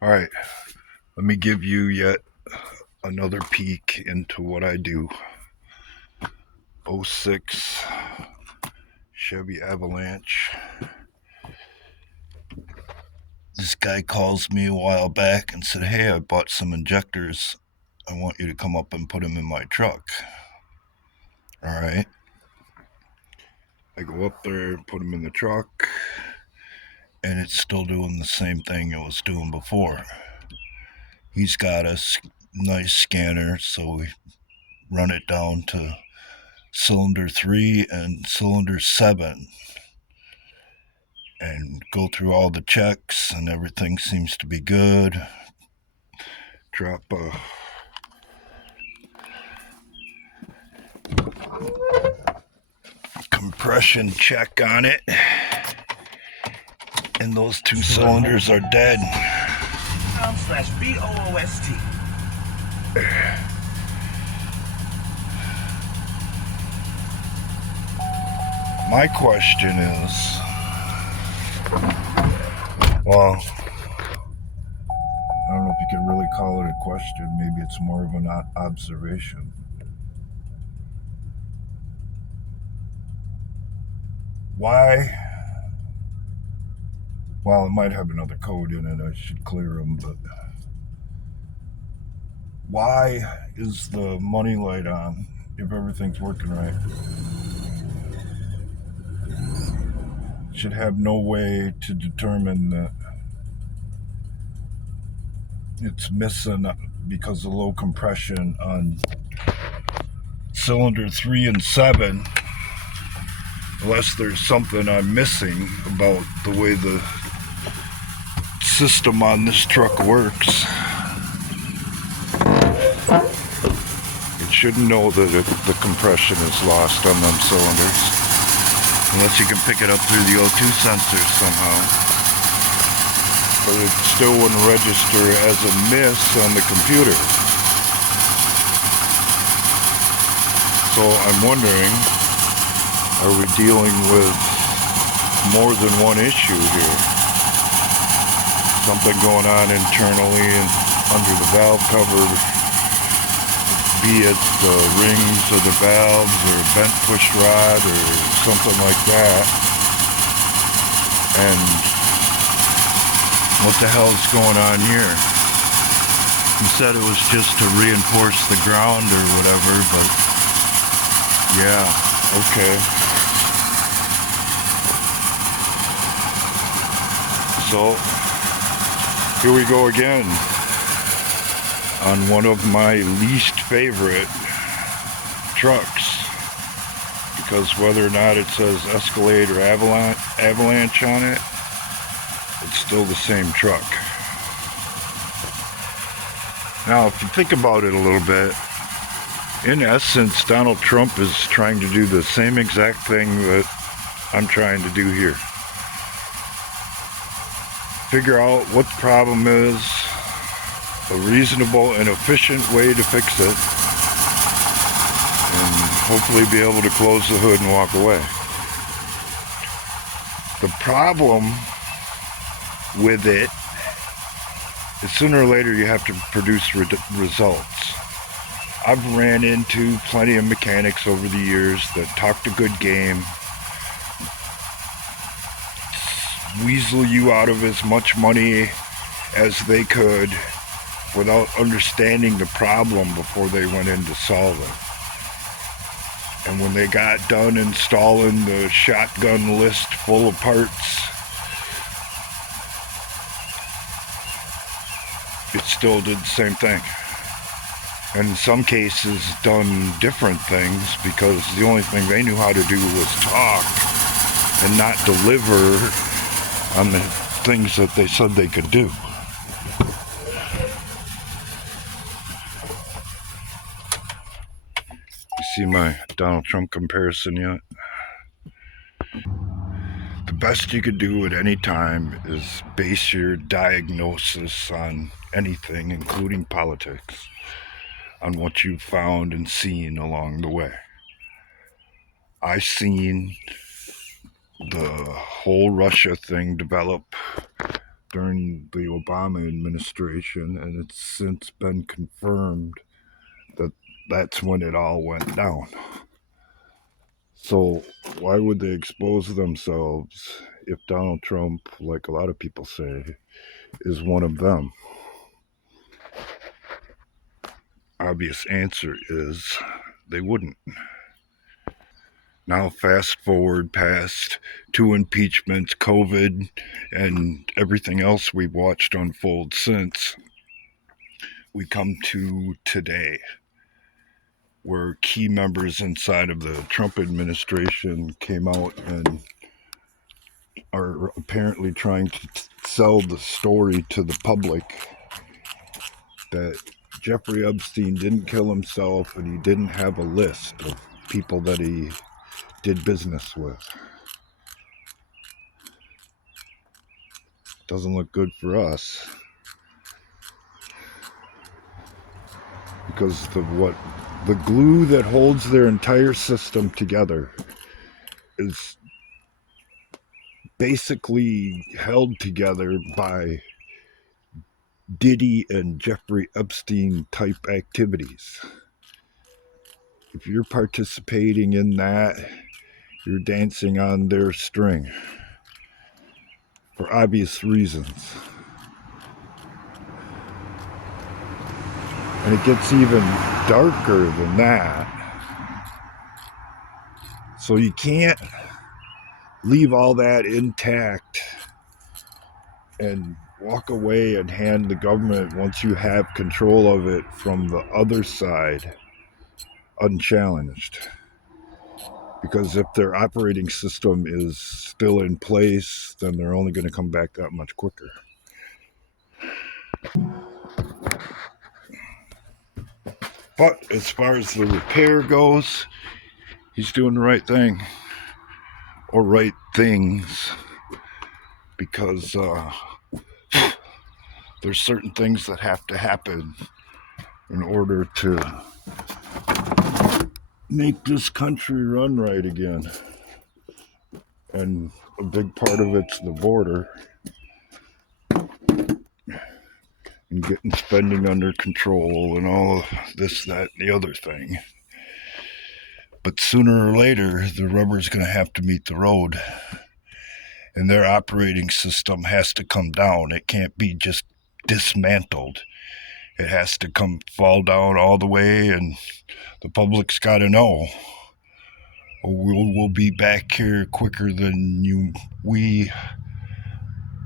All right, let me give you yet another peek into what I do. '06 Chevy Avalanche. This guy calls me a while back and said, "Hey, I bought some injectors. I want you to come up and put them in my truck." All right. I go up there and put them in the truck, and it's still doing the same thing it was doing before. He's got a nice scanner, so we run it down to cylinder 3 and cylinder 7 and go through all the checks, and everything seems to be good. Drop a compression check on it, and those two cylinders are dead. /BOOST. My question is, well, I don't know if you can really call it a question. Maybe it's more of an observation. Why? Well, it might have another code in it. I should clear them, but why is the money light on if everything's working right? Should have no way to determine that it's missing because of low compression on cylinder 3 and 7, unless there's something I'm missing about the way the system on this truck works. It shouldn't know that the compression is lost on them cylinders, unless you can pick it up through the O2 sensor somehow. But it still wouldn't register as a miss on the computer. So I'm wondering, are we dealing with more than one issue here? Something going on internally and under the valve cover, be it the rings of the valves or bent push rod or something like that. And what the hell is going on here? You said it was just to reinforce the ground or whatever, but yeah, okay. So here we go again on one of my least favorite trucks, because whether or not it says Escalade or Avalanche on it, it's still the same truck. Now, if you think about it a little bit, in essence, Donald Trump is trying to do the same exact thing that I'm trying to do here. Figure out what the problem is, a reasonable and efficient way to fix it, and hopefully be able to close the hood and walk away. The problem with it is sooner or later you have to produce results. I've ran into plenty of mechanics over the years that talked a good game, weasel you out of as much money as they could without understanding the problem before they went in to solve it. And when they got done installing the shotgun list full of parts, it still did the same thing. And in some cases done different things, because the only thing they knew how to do was talk and not deliver on the things that they said they could do. You see my Donald Trump comparison yet? The best you could do at any time is base your diagnosis on anything, including politics, on what you've found and seen along the way. I've seen the whole Russia thing develop during the Obama administration, and it's since been confirmed that that's when it all went down. So why would they expose themselves if Donald Trump, like a lot of people say, is one of them? Obvious answer is they wouldn't. Now fast forward past 2 impeachments, COVID, and everything else we've watched unfold since, we come to today, where key members inside of the Trump administration came out and are apparently trying to sell the story to the public that Jeffrey Epstein didn't kill himself and he didn't have a list of people that he did business with. Doesn't look good for us, because the glue that holds their entire system together is basically held together by Diddy and Jeffrey Epstein type activities. If you're participating in that, you're dancing on their string for obvious reasons. And it gets even darker than that. So you can't leave all that intact and walk away and hand the government, once you have control of it from the other side, unchallenged. Because if their operating system is still in place, then they're only going to come back that much quicker. But as far as the repair goes, he's doing the right thing, or right things, because there's certain things that have to happen in order to make this country run right again. And a big part of it's the border and getting spending under control and all of this, that, and the other thing. But sooner or later, the rubber's going to have to meet the road. And their operating system has to come down. It can't be just dismantled. It has to fall down all the way, and the public's got to know. Or we'll be back here quicker than we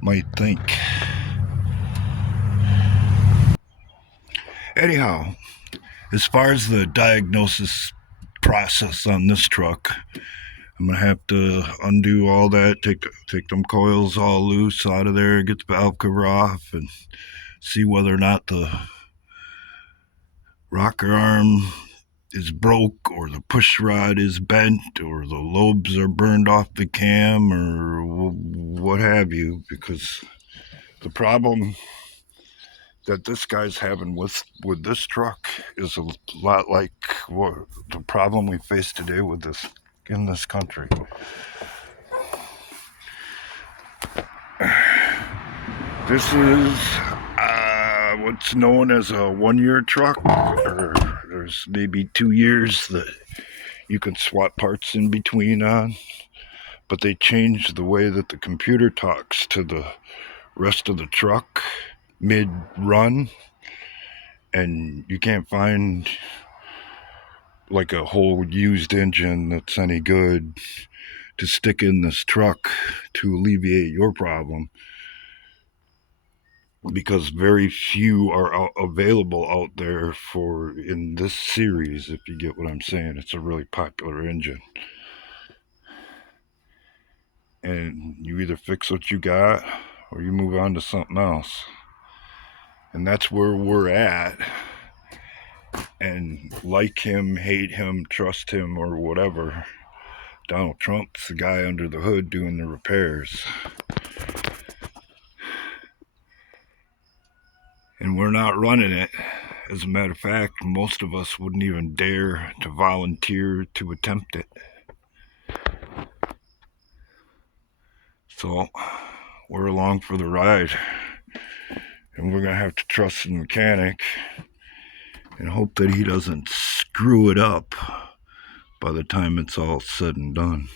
might think. Anyhow, as far as the diagnosis process on this truck, I'm going to have to undo all that, take them coils all loose out of there, get the valve cover off, and see whether or not the rocker arm is broke, or the push rod is bent, or the lobes are burned off the cam, or what have you, because the problem that this guy's having with this truck is a lot like the problem we face today with this in this country. This is what's known as a 1-year truck, or there's maybe 2 years that you can swap parts in between on, but they changed the way that the computer talks to the rest of the truck mid-run, and you can't find like a whole used engine that's any good to stick in this truck to alleviate your problem, because very few are available out there for in this series, if you get what I'm saying. It's a really popular engine, and you either fix what you got or you move on to something else. And that's where we're at. And like him, hate him, trust him, or whatever, Donald Trump's the guy under the hood doing the repairs. And we're not running it. As a matter of fact, most of us wouldn't even dare to volunteer to attempt it. So we're along for the ride. And we're going to have to trust the mechanic and hope that he doesn't screw it up by the time it's all said and done.